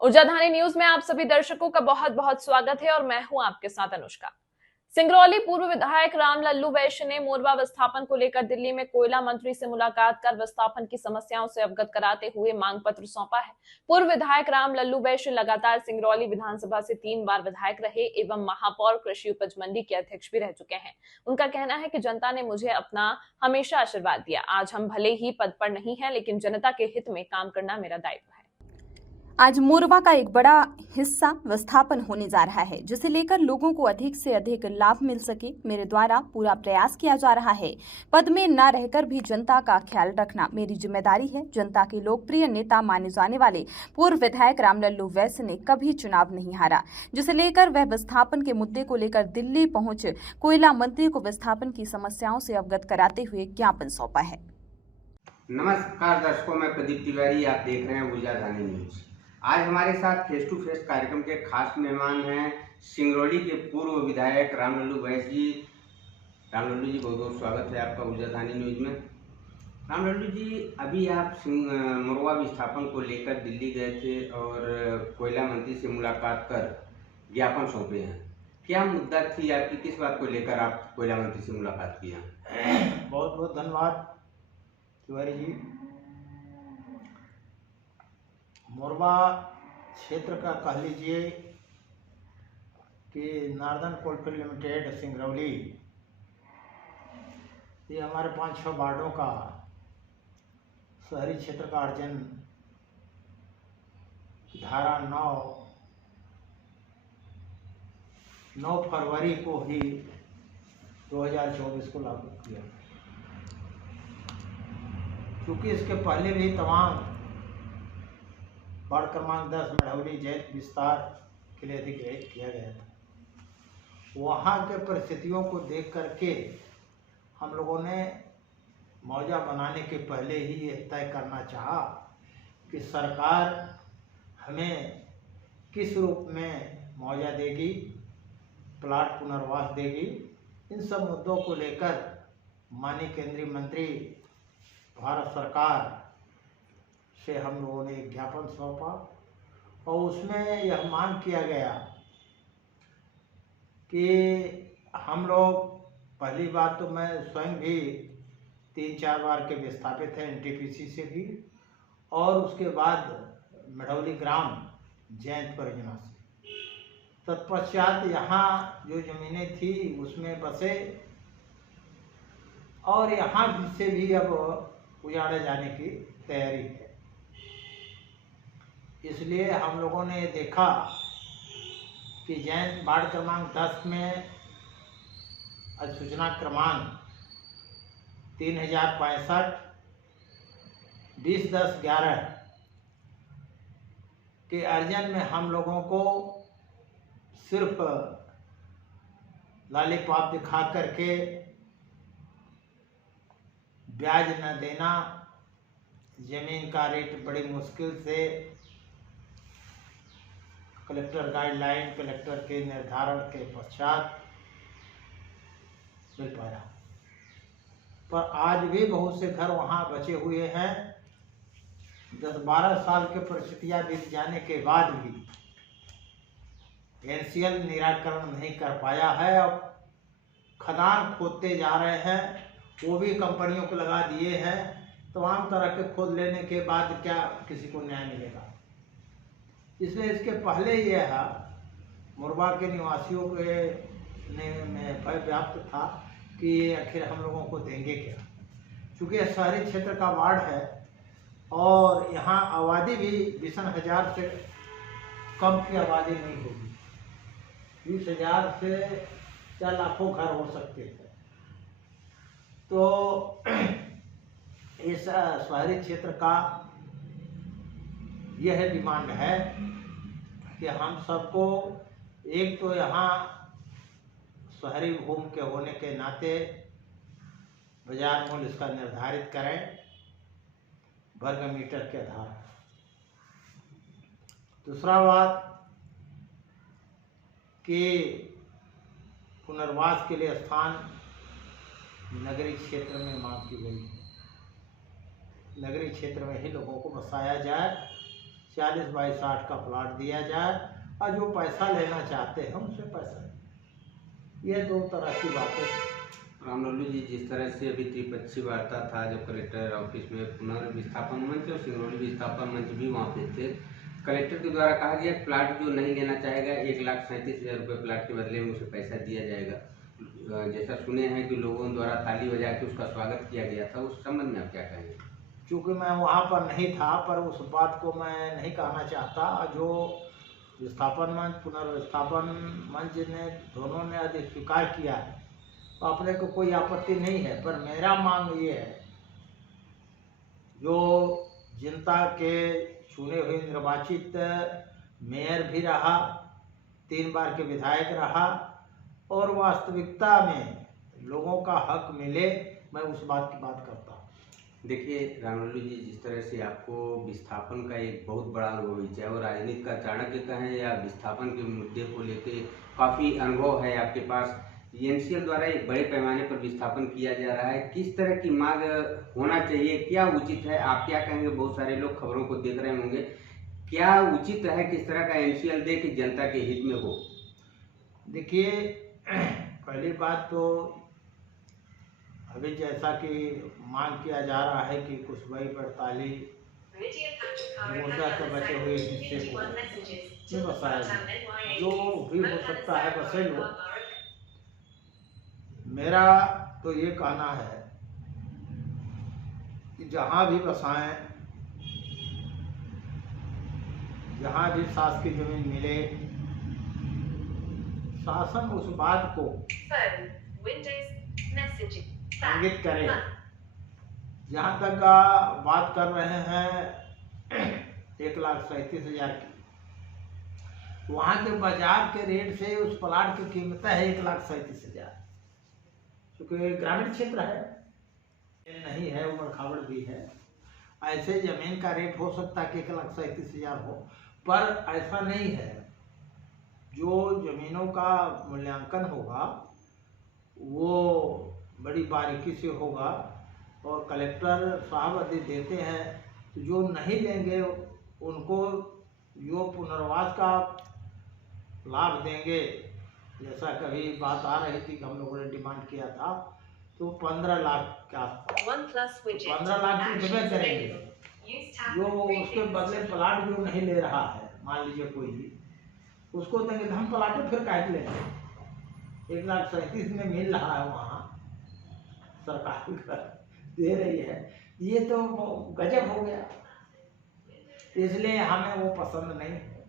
ऊर्जाधानी news में आप सभी दर्शकों का बहुत बहुत स्वागत है और मैं हूं आपके साथ अनुष्का। सिंगरौली पूर्व विधायक राम लल्लू वैश्य ने मोरवा विस्थापन को लेकर दिल्ली में कोयला मंत्री से मुलाकात कर विस्थापन की समस्याओं से अवगत कराते हुए मांग पत्र सौंपा है। पूर्व विधायक राम लल्लू वैश्य लगातार सिंगरौली विधानसभा से 3 बार विधायक रहे एवं महापौर कृषि उपज मंडी के अध्यक्ष भी रह चुके हैं। उनका कहना है कि जनता ने मुझे अपना हमेशा आशीर्वाद दिया। आज हम भले ही पद पर नहीं है, लेकिन जनता के हित में काम करना मेरा दायित्व है। आज मोरवा का एक बड़ा हिस्सा विस्थापन होने जा रहा है, जिसे लेकर लोगों को अधिक से अधिक लाभ मिल सके। मेरे द्वारा पूरा प्रयास किया जा रहा है। पद में न रहकर भी जनता का ख्याल रखना मेरी जिम्मेदारी है। जनता के लोकप्रिय नेता माने जाने वाले पूर्व विधायक राम लल्लू वैश्य ने कभी चुनाव नहीं हारा, जिसे लेकर वह विस्थापन के मुद्दे को लेकर दिल्ली पहुंच कोयला मंत्री को विस्थापन की समस्याओं से अवगत कराते हुए ज्ञापन सौंपा है। नमस्कार दर्शकों, मैं प्रदीप तिवारी, आप देख रहे हैं ऊर्जाधानी न्यूज। आज हमारे साथ फेस टू फेस कार्यक्रम के खास मेहमान हैं सिंगरौली के पूर्व विधायक राम लल्लू वैश्य जी। राम लल्लू जी, बहुत बहुत स्वागत है आपका ऊर्जाधानी न्यूज में। राम लल्लू जी, अभी आप मोरवा विस्थापन को लेकर दिल्ली गए थे और कोयला मंत्री से मुलाकात कर ज्ञापन सौंपे हैं। क्या मुद्दा थी आपकी, किस बात को लेकर आप कोयला मंत्री से मुलाकात किया? बहुत बहुत धन्यवाद तिवारी जी। मोरवा क्षेत्र का कह लीजिए कि नार्दर्न कोलफील्ड लिमिटेड सिंगरौली, ये हमारे 5-6 वार्डों का शहरी क्षेत्र का अर्जन धारा 9 फरवरी को ही 2024 को लागू किया। क्योंकि इसके पहले भी तमाम वार्ड क्रमांक 10 मढ़ौली जैत विस्तार के लिए अधिग्रहित किया गया था। वहाँ के परिस्थितियों को देख करके हम लोगों ने मौजा बनाने के पहले ही यह तय करना चाहा कि सरकार हमें किस रूप में मौजा देगी, प्लाट पुनर्वास देगी। इन सब मुद्दों को लेकर माननीय केंद्रीय मंत्री भारत सरकार से हम लोगों ने एक ज्ञापन सौंपा और उसमें यह मांग किया गया कि हम लोग, पहली बात तो मैं स्वयं भी 3-4 बार के विस्थापित हैं एनटीपीसी से भी, और उसके बाद मढ़ौली ग्राम जैत परियोजना से। तत्पश्चात यहाँ जो ज़मीनें थी उसमें बसे और यहाँ से भी अब उजाड़े जाने की तैयारी है। इसलिए हम लोगों ने देखा कि जैन वार्ड क्रमांक 10 में अधिसूचना क्रमांक 3065 20/10/11 के अर्जन में हम लोगों को सिर्फ लॉलीपॉप दिखा करके ब्याज न देना, जमीन का रेट बड़ी मुश्किल से कलेक्टर गाइडलाइन, कलेक्टर के निर्धारण के पश्चात मिल पाया। पर आज भी बहुत से घर वहाँ बचे हुए हैं। 10-12 साल के परिस्थितियाँ बीत जाने के बाद भी एनसीएल निराकरण नहीं कर पाया है और खदान खोदते जा रहे हैं, वो भी कंपनियों को लगा दिए हैं। तमाम तरह के खोद लेने के बाद क्या किसी को न्याय मिलेगा? इसलिए इसके पहले यह मोरवा के निवासियों के में भय व्याप्त था कि आखिर हम लोगों को देंगे क्या, क्योंकि यह शहरी क्षेत्र का वार्ड है और यहाँ आबादी भी 20,000 से कम की आबादी नहीं होगी। 20,000 से 4 लाखों घर हो सकते हैं। तो इस शहरी क्षेत्र का यह डिमांड है कि हम सबको, एक तो यहाँ शहरी भूमि के होने के नाते बाजार मूल्य इसका निर्धारित करें वर्ग मीटर के आधार पर। दूसरा बात कि पुनर्वास के लिए स्थान नगरीय क्षेत्र में मांग की गई है। नगरीय क्षेत्र में ही लोगों को बसाया जाए, 40 बाई 60 का प्लाट दिया जाए और जो पैसा लेना चाहते हैं उनसे पैसा लें। ये दो तरह की बातें। रामलल्लू जी, जिस तरह से अभी त्रिपक्षीय वार्ता था, जब कलेक्टर ऑफिस में पुनर्विस्थापन मंच और सिंगरौली विस्थापन मंच भी वहाँ पे थे, कलेक्टर के द्वारा कहा गया प्लाट जो नहीं लेना चाहेगा 1,37,000 रुपये प्लाट के बदले में उसे पैसा दिया जाएगा। जैसा सुने हैं कि लोगों द्वारा ताली बजा के उसका स्वागत किया गया था, उस संबंध में आप क्या कहेंगे? चूँकि मैं वहाँ पर नहीं था, पर उस बात को मैं नहीं कहना चाहता। जो विस्थापन मंच पुनर्विस्थापन मंच ने दोनों ने यदि स्वीकार किया है तो अपने को कोई आपत्ति नहीं है। पर मेरा मांग ये है, जो जनता के चुने हुए निर्वाचित मेयर भी रहा, 3 बार के विधायक रहा और वास्तविकता में लोगों का हक मिले, मैं उस बात की बात करता हूँ। देखिए रामलल्लू जी, जिस तरह से आपको विस्थापन का एक बहुत बड़ा अनुभव है, चाहे वो राजनीति का चाणक्य कहें या विस्थापन के मुद्दे को लेके काफ़ी अनुभव है आपके पास। एनसीएल द्वारा एक बड़े पैमाने पर विस्थापन किया जा रहा है, किस तरह की मांग होना चाहिए, क्या उचित है, आप क्या कहेंगे? बहुत सारे लोग खबरों को देख रहे होंगे, क्या उचित है, किस तरह का एनसीएल दे कि जनता के हित में हो? देखिए, पहली बात तो अभी जैसा कि मांग किया जा रहा है कि कुछ भाई 48 मुर्दा के बचे हुए हिस्से को नहीं बसाया जाए, जो भी हो सकता है बसे लो। मेरा तो ये कहना है कि जहाँ भी बसाएं, जहाँ भी शासकीय जमीन मिले, शासन उस बात को इंगित करे। जहाँ तक बात कर रहे हैं 1,37,000 की, वहाँ के बाजार के रेट से उस प्लाट की कीमत है 1,37,000, क्योंकि ग्रामीण क्षेत्र है, नहीं है, उबड़ खाबड़ भी है। ऐसे जमीन का रेट हो सकता है कि 1,37,000 हो, पर ऐसा नहीं है। जो जमीनों का मूल्यांकन होगा वो बड़ी बारीकी से होगा और कलेक्टर साहब यदि देते हैं तो जो नहीं लेंगे उनको जो पुनर्वास का लाभ देंगे। जैसा कभी बात आ रही थी कि हम लोगों ने डिमांड किया था, तो 15 लाख के आसपास 15 लाख की जगह करेंगे। जो उसके बदले प्लाट जो नहीं ले रहा है, मान लीजिए कोई भी, उसको देंगे तो हम प्लाट फिर काट लेंगे। 1,37,000 में मिल रहा है, वहाँ सरकार दे रही है, ये तो गजब हो गया। इसलिए हमें वो पसंद नहीं है।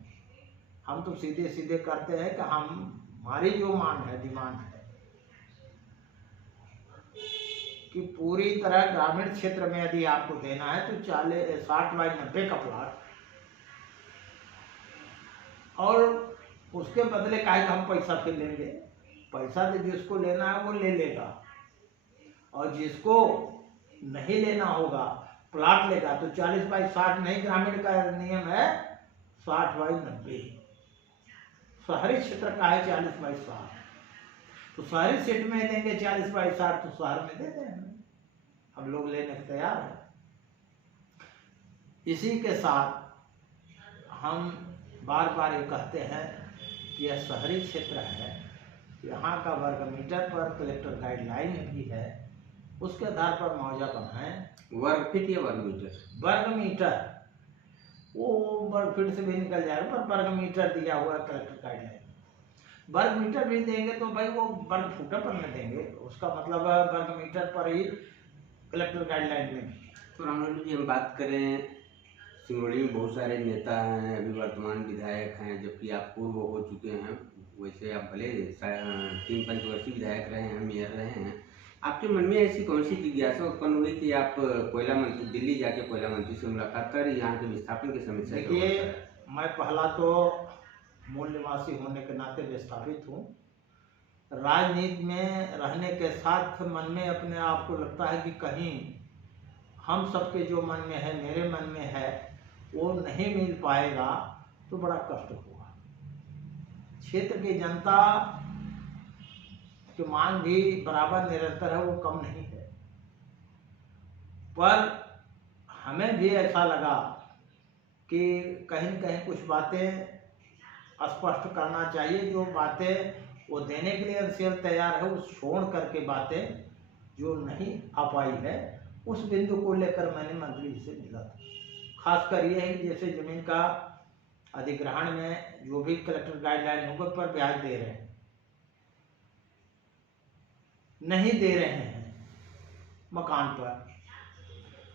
हम तो सीधे सीधे करते हैं कि हमारी जो मांग है, डिमांड है कि पूरी तरह ग्रामीण क्षेत्र में यदि आपको देना है तो 60 बाई 90 का प्लाट, और उसके बदले काहे हम पैसा फिर लेंगे। पैसा तो जिसको लेना है वो ले लेगा, और जिसको नहीं लेना होगा प्लाट लेगा तो 40 बाई 60 नहीं, ग्रामीण का नियम है 60 बाई 90। शहरी क्षेत्र का है 40 बाई 60, तो शहरी सेट में देंगे 40 बाई 60 तो शहर में दे दें, हम लोग लेने को तैयार हैं। इसी के साथ हम बार बार ये कहते हैं कि यह शहरी क्षेत्र है, यहाँ का वर्ग मीटर पर कलेक्टर गाइडलाइन भी है, उसके आधार पर मुआवजा बनाएं। वर्ग फीट या वर्ग मीटर? वर्ग मीटर, वो वर्ग फीट से भी निकल जाएगा, पर वर्ग मीटर दिया हुआ है कलेक्टर गाइडलाइन। वर्ग मीटर भी देंगे तो भाई वो वर्ग फुट पर नहीं देंगे, उसका मतलब वर्ग मीटर पर ही कलेक्टर गाइडलाइन में भी। तो रामलल्लू जी, हम बात करें, सिंगरौली में बहुत सारे नेता हैं, अभी वर्तमान विधायक हैं, जबकि आप पूर्व हो चुके हैं। वैसे आप भले 3 पंचवर्षीय विधायक रहे हैं, मेयर रहे हैं, आपके मन में ऐसी कौन सी जिज्ञासा उत्पन्न हुई कि आप कोयला मंत्री दिल्ली जाके कोयला मंत्री से मुलाकात कर यहाँ के विस्थापन की समस्या? देखिए, मैं पहला तो मूल निवासी होने के नाते विस्थापित हूँ। राजनीति में रहने के साथ मन में अपने आप को लगता है कि कहीं हम सबके जो मन में है, मेरे मन में है, वो नहीं मिल पाएगा तो बड़ा कष्ट होगा। क्षेत्र की जनता की मांग भी बराबर निरंतर है, वो कम नहीं है, पर हमें भी ऐसा लगा कि कहीं न कहीं कुछ बातें स्पष्ट करना चाहिए। जो बातें वो देने के लिए एनसीएल तैयार है, उस छोड़ करके बातें जो नहीं आ पाई है, उस बिंदु को लेकर मैंने मंत्री जी से मिला था। खासकर ये है कि जैसे जमीन का अधिग्रहण में जो भी कलेक्टर गाइडलाइन होगा पर ब्याज दे रहे हैं, नहीं दे रहे हैं मकान पर,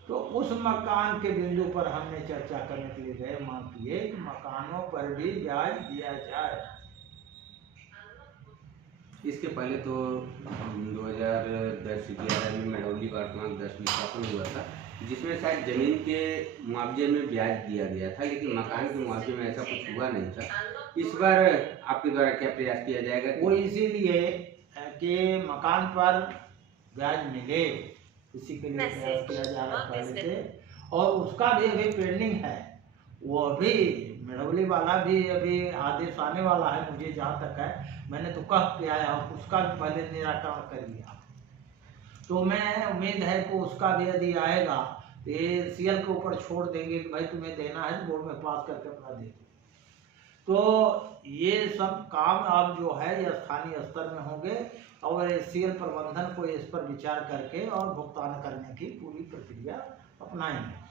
तो उस मकान के बिंदु पर हमने चर्चा करने के लिए गए, मांग किए कि मकानों पर भी ब्याज दिया जाए। इसके पहले तो 2010-11 में मढ़ौली वार्ड क्रमांक 10 विस्थापन हुआ था, जिसमें शायद जमीन के मुआवजे में ब्याज दिया गया था, लेकिन मकान के मुआवजे में ऐसा कुछ हुआ नहीं था। इस बार आपके द्वारा क्या प्रयास किया जाएगा? वो इसीलिए कि मकान पर ब्याज मिले, इसी के लिए प्रयास किया जा रहा है पहले से, और उसका भी अभी पेंडिंग है। वो अभी मढ़ौली वाला भी अभी आदेश आने वाला है, मुझे जहाँ तक है, मैंने तो कह के आया हूँ, उसका भी पहले निराकरण करिए आप। तो मैं उम्मीद है कि उसका भी यदि आएगा तो ये सीएल के ऊपर छोड़ देंगे कि भाई तुम्हें देना है तो बोर्ड में पास करके अपना दे दो। तो ये सब काम अब जो है ये स्थानीय स्तर में होंगे और सीएल प्रबंधन को इस पर विचार करके और भुगतान करने की पूरी प्रक्रिया अपनाएंगे।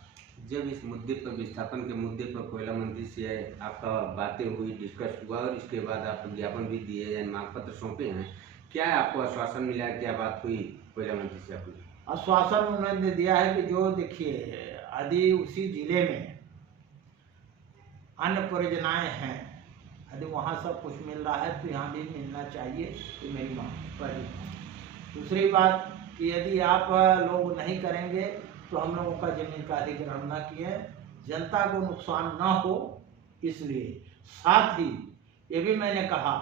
जब इस मुद्दे पर, विस्थापन के मुद्दे पर कोयला मंत्री से आपका बातें हुई, डिस्कस हुआ और इसके बाद आप ज्ञापन भी दिए, यानी मांग पत्र सौंपे हैं, क्या आपको आश्वासन मिला? क्या बात हुई कोयला मंत्री से अपनी? आश्वासन उन्होंने दिया है कि जो देखिए यदि उसी जिले में अन्य परियोजनाएं हैं, यदि वहाँ सब कुछ मिल रहा है तो यहाँ भी मिलना चाहिए, ये मेरी मांग पहली बात। दूसरी बात कि यदि आप लोग नहीं करेंगे तो हम लोगों का जमीन का अधिग्रहण न किए, जनता को नुकसान न हो, इसलिए। साथ ही ये भी मैंने कहा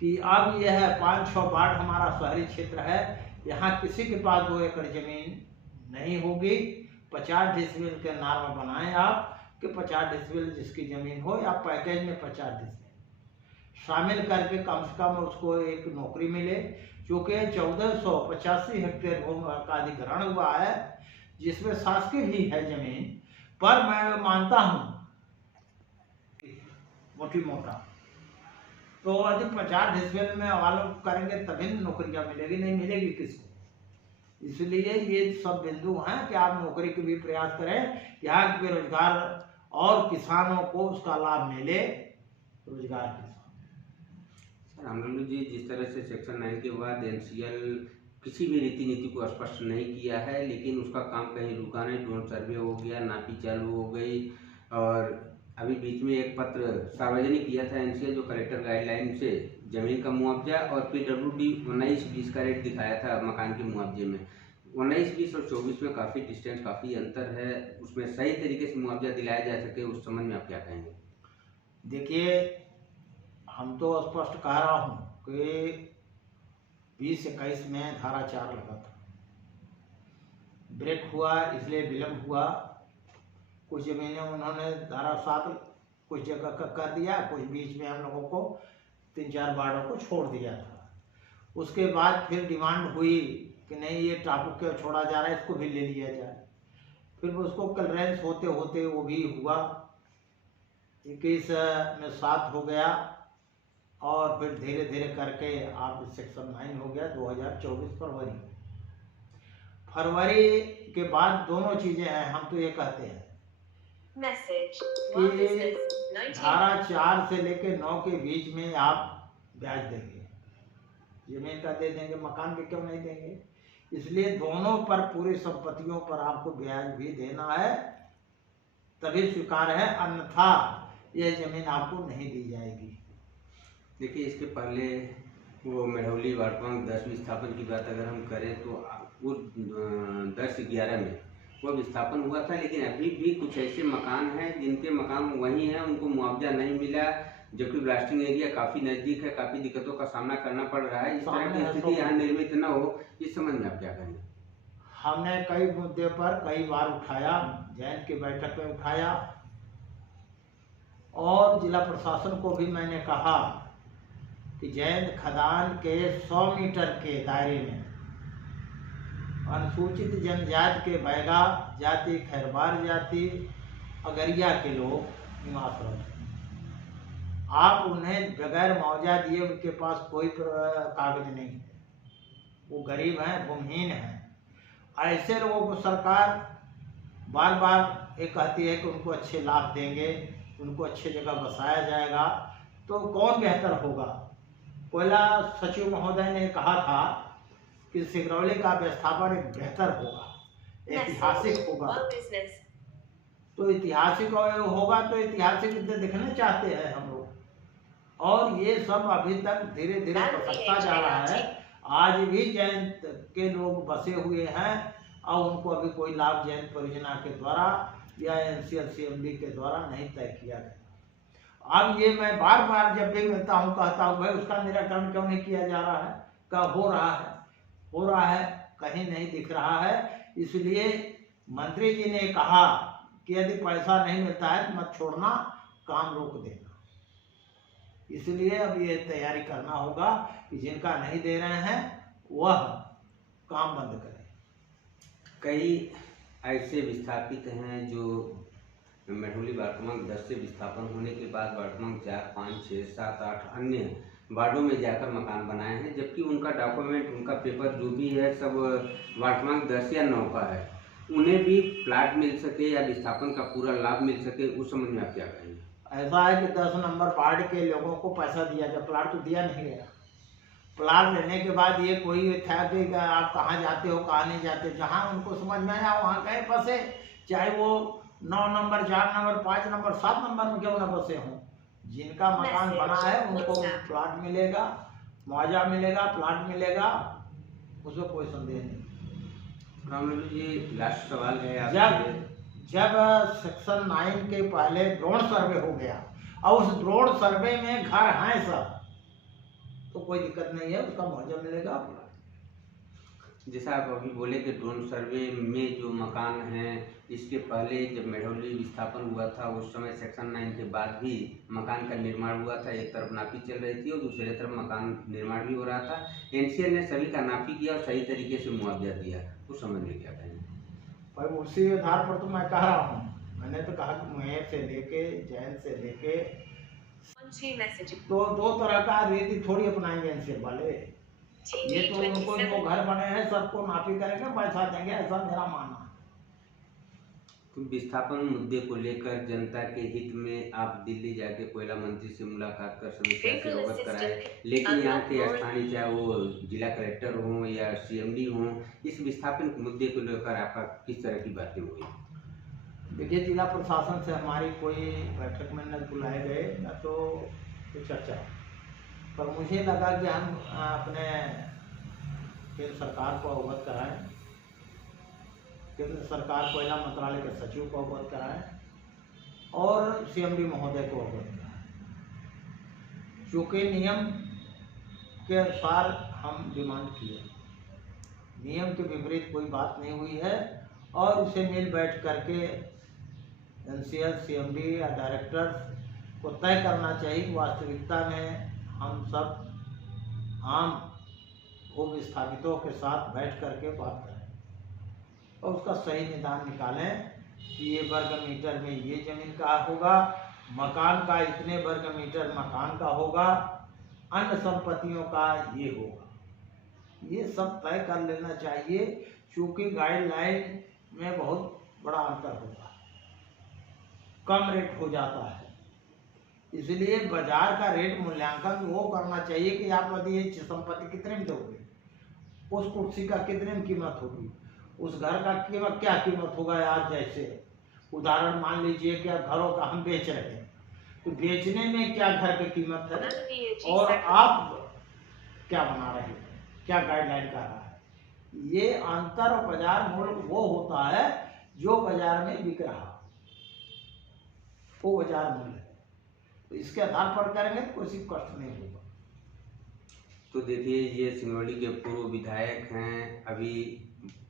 कि अब यह है 5-6 वार्ड हमारा शहरी क्षेत्र है, यहाँ किसी के पास 2 एकड़ जमीन नहीं होगी। 50 डिसमिल के नार्म बनाएं आप कि 50 डिसमिल जिसकी जमीन हो, या पैकेज में 50 डिसमिल शामिल करके कम से कम उसको एक नौकरी मिले। चूँकि 1485 हेक्टेयर भूमि का अधिग्रहण हुआ है, जिसमें शासकीय भी है जमीन, पर मैं मानता हूँ मोटी मोटा तो यदि 50 डिसमिल में वालों करेंगे तभी नौकरियां मिलेगी, नहीं मिलेगी किसको। इसलिए ये सब बिंदु हैं कि आप नौकरी के भी प्रयास करें, यहाँ के बेरोजगार और किसानों को उसका लाभ मिले, रोजगार के साथ। रामलल्लू जी, जिस तरह से सेक्शन 9 के बाद एनसीएल किसी भी रीति नीति को स्पष्ट नहीं किया है, लेकिन उसका काम कहीं रुका नहीं, ड्रोन सर्वे हो गया, नापी चालू हो गई, और अभी बीच में एक पत्र सार्वजनिक किया था एनसीएल जो कलेक्टर गाइडलाइन से जमीन का मुआवजा और पीडब्ल्यूडी 19-20 का रेट दिखाया था मकान के मुआवजे में। 19-20 और 24 में काफ़ी डिस्टेंस, काफ़ी अंतर है, उसमें सही तरीके से मुआवजा दिलाया जा सके, उस संबंध में आप क्या कहेंगे? देखिए, हम तो स्पष्ट कह रहा हूँ कि 20-21 में धारा 4 लगा था, ब्रेक हुआ इसलिए विलम्ब हुआ। कुछ जमीनें उन्होंने धारा 7 कुछ जगह का कर दिया, कुछ बीच में हम लोगों को 3-4 वार्डों को छोड़ दिया था। उसके बाद फिर डिमांड हुई कि नहीं, ये टापू क्यों छोड़ा जा रहा है, इसको भी ले लिया जाए। फिर उसको क्लियरेंस होते होते वो भी हुआ, 21 में 7 हो गया, और फिर धीरे धीरे करके आप सेक्शन 9 हो गया 2024 फरवरी के बाद दोनों चीजें हैं। हम तो ये कहते हैं कि धारा 4 से लेके 9 के बीच में आप ब्याज देंगे, जमीन का दे देंगे, मकान के क्यों नहीं देंगे। इसलिए दोनों पर, पूरी संपत्तियों पर आपको ब्याज भी देना है, तभी स्वीकार है, अन्यथा यह जमीन आपको नहीं दी जाएगी। देखिए, इसके पहले वो मढ़ौली वार्ड क्रमांक 10 विस्थापन की बात अगर हम करें तो वो 10-11 में वो विस्थापन हुआ था, लेकिन अभी भी कुछ ऐसे मकान हैं जिनके मकान वही हैं, उनको मुआवजा नहीं मिला, जबकि ब्लास्टिंग एरिया काफ़ी नज़दीक है, काफ़ी दिक्कतों का सामना करना पड़ रहा है। इस तरह की स्थिति यहाँ निर्मित न हो, इस संबंध में आप क्या कहेंगे? हमने कई मुद्दे पर कई बार उठाया, जैन की बैठक में उठाया, और जिला प्रशासन को भी मैंने कहा कि जैन खदान के 100 मीटर के दायरे में अनुसूचित जनजाति के बैगा जाति, खैरवार जाति, अगरिया के लोग निवासरत हैं। आप उन्हें बगैर मुआवजा दिए, उनके पास कोई कागज नहीं है, वो गरीब हैं, भूमिहीन हैं। ऐसे लोगों को सरकार बार बार ये कहती है कि उनको अच्छे लाभ देंगे, उनको अच्छे जगह बसाया जाएगा, तो कौन बेहतर होगा। कोयला सचिव महोदय ने कहा था कि सिंगरौली का विस्थापन एक बेहतर होगा, ऐतिहासिक होगा। तो ऐतिहासिक होगा तो ऐतिहासिक दिखना चाहते हैं हम लोग, और ये सब अभी तक धीरे धीरे पसरता जा रहा है। आज भी जैन के लोग बसे हुए हैं और उनको अभी कोई लाभ जैन परियोजना के द्वारा या NCL-CMD के द्वारा नहीं तय किया गया। अब ये मैं बार बार जब भी मिलता हूँ कहता हूँ भाई उसका निराकरण क्यों नहीं किया जा रहा है, कब हो रहा है, कहीं नहीं दिख रहा है। इसलिए मंत्री जी ने कहा कि यदि पैसा नहीं मिलता है तो मत छोड़ना, काम रोक देना। इसलिए अब ये तैयारी करना होगा कि जिनका नहीं दे रहे हैं वह काम बंद करें। कई ऐसे विस्थापित हैं जो मेढ़ोली वार्ड क्रमांक 10 से विस्थापन होने के बाद वार्ड क्रमांक 4, 5, 6, 7, 8 अन्य वार्डों में जाकर मकान बनाए हैं, जबकि उनका डॉक्यूमेंट, उनका पेपर जो भी है सब वार्ड क्रमांक 10 या 9 का है। उन्हें भी प्लाट मिल सके या विस्थापन का पूरा लाभ मिल सके, उस संबंध में आप क्या कहेंगे? ऐसा है कि 10 नंबर वार्ड के लोगों को पैसा दिया गया, प्लाट तो दिया नहीं गया। प्लाट लेने के बाद ये कोई था कि आप कहाँ जाते हो, कहाँ नहीं जाते, जहाँ उनको समझ में आया वहाँ गए बसे, चाहे वो 9 नंबर, 4 नंबर, 5 नंबर, 7 नंबर में क्यों न बसे हों। जिनका मकान बना है उनको प्लाट मिलेगा, मुआवजा मिलेगा, प्लाट मिलेगा, उसमें कोई संदेह नहीं। रामलल्लू जी, लास्ट सवाल है जब सेक्शन 9 के पहले ड्रोन सर्वे हो गया और उस ड्रोन सर्वे में घर हैं सब, तो कोई दिक्कत नहीं है, उसका मुआवजा मिलेगा। जैसा आप अभी बोले कि ड्रोन सर्वे में जो मकान हैं, इसके पहले जब मेढ़ोली विस्थापन हुआ था उस समय सेक्शन 9 के बाद भी मकान का निर्माण हुआ था। एक तरफ नापी चल रही थी और दूसरी तरफ मकान निर्माण भी हो रहा था। NCL ने सभी का नापी किया और सही तरीके से मुआवजा दिया, उस संबंध में क्या कहेंगे? भाई उसी आधार पर तो मैं कह रहा हूँ। मैंने तो कहा कि मुहेर से लेके जैन से लेके तो 2 तरह का रीति थोड़ी अपनाएंगे NCL वाले। ये तो उनको जो घर बने हैं सबको नापी करेंगे, पैसा देंगे, ऐसा मेरा मानना है। तो विस्थापन मुद्दे को लेकर जनता के हित में आप दिल्ली जाके कोयला मंत्री से मुलाकात कर समस्या से अवगत कराए, लेकिन यहाँ के स्थानीय चाहे वो जिला कलेक्टर हों या CMD हों, इस विस्थापन मुद्दे को लेकर आपका किस तरह की बातें हुई? देखिए, जिला प्रशासन से हमारी कोई बैठक में न बुलाए गए न तो चर्चा, पर मुझे लगा कि हम अपने केंद्र सरकार को अवगत कराएं, केंद्र सरकार कोयला मंत्रालय के सचिव को अवगत कराएं और CMD महोदय को अवगत कराएं। चूँकि नियम के अनुसार हम डिमांड किए, नियम के विपरीत कोई बात नहीं हुई है और उसे मिल बैठ करके NCL, CMD या डायरेक्टर को तय करना चाहिए कि वास्तविकता में हम सब आम भू विस्थापितों के साथ बैठ करके बात करें और उसका सही निदान निकालें कि ये वर्ग मीटर में ये जमीन का होगा, मकान का इतने वर्ग मीटर मकान का होगा, अन्य संपत्तियों का ये होगा। ये सब तय कर लेना चाहिए, क्योंकि गाइडलाइन में बहुत बड़ा अंतर होता है, कम रेट हो जाता है। इसलिए बाजार का रेट मूल्यांकन वो करना चाहिए कि आप यदि ये संपत्ति कितने में दोगे, उस कुर्सी का कितने में कीमत होगी, उस घर का कीमत क्या कीमत होगा। आज जैसे उदाहरण मान लीजिए कि घरों का हम बेच रहे हैं, तो बेचने में क्या घर की कीमत है और आप क्या बना रहे हैं, क्या गाइडलाइन कर रहा है। ये अंतर और बाजार मूल्य वो होता है जो बाजार में बिक रहा, वो बाजार मूल्य है। तो इसके आधार पर करेंगे तो कोई कष्ट नहीं होगा। तो देखिए, ये सिंगरौली के पूर्व विधायक हैं, अभी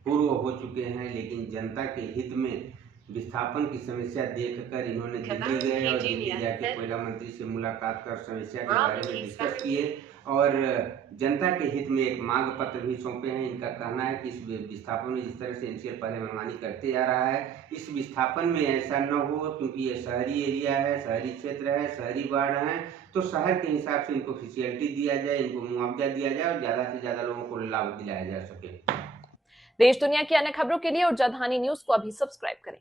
पूर्व हो चुके हैं, लेकिन जनता के हित में विस्थापन की समस्या देखकर इन्होंने दिल्ली गए और दिल्ली जाके कोयला मंत्री से मुलाकात कर समस्या के बारे में डिस्कस किए और जनता के हित में एक मांग पत्र भी सौंपे हैं। इनका कहना है कि इस विस्थापन में जिस तरह से एनसीएल पहले मनमानी करते जा रहा है, इस विस्थापन में ऐसा न हो, क्योंकि ये शहरी एरिया है, शहरी क्षेत्र है, शहरी वार्ड हैं, तो शहर के हिसाब से इनको फैसिलिटी दिया जाए, इनको मुआवजा दिया जाए और ज़्यादा से ज़्यादा लोगों को लाभ दिलाया जा सके। देश दुनिया की अन्य खबरों के लिए ऊर्जा धानी न्यूज को अभी सब्सक्राइब करें।